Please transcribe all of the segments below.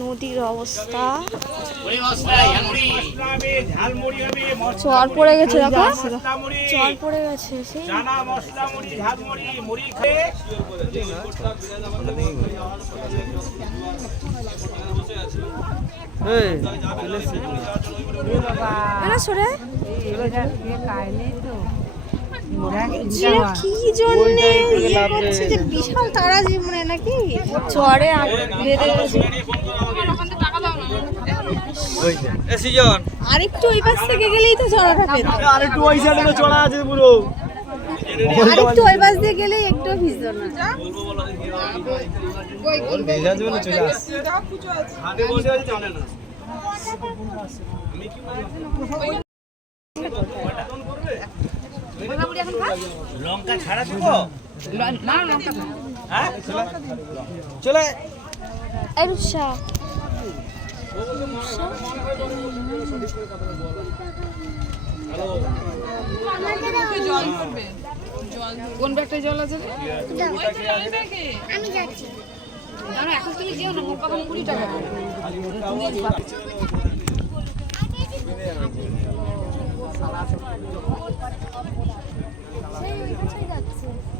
নদীর অবস্থা চর পড়ে গেছে, দেখো চর পড়ে গেছে। কি জন্য বিশাল তারা জীবনে নাকি চরে বেঁধে গেছে। আরেকটু ওই পাশ থেকে গেলেই তো চড়াটা পেত, আরেকটু ওই সাইডে চড়া আছে পুরো, আরেকটু ওই পাশ দিয়ে গেলেই একটু ভিজতো না। ভেজা জন্য চলে আসছে, হাতে বসে আছে জানে না। লঙ্কা ছাড়া দিব না, লঙ্কা হ্যাঁ চলে এই রুষা জল করবে, কোন ব্যাগটায় জল আছে? আমি যাচ্ছি না, এখন তুমি যেও না, মোটা কম 20 টাকা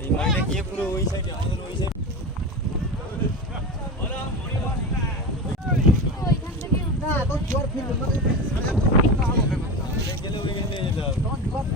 এই মাঠে গিয়ে পুরো ওই সাইডে আমাদের ওই সাইডে ওইখান থেকে না তো জোর ফিল গেলে ওই গেলে যেতে হবে।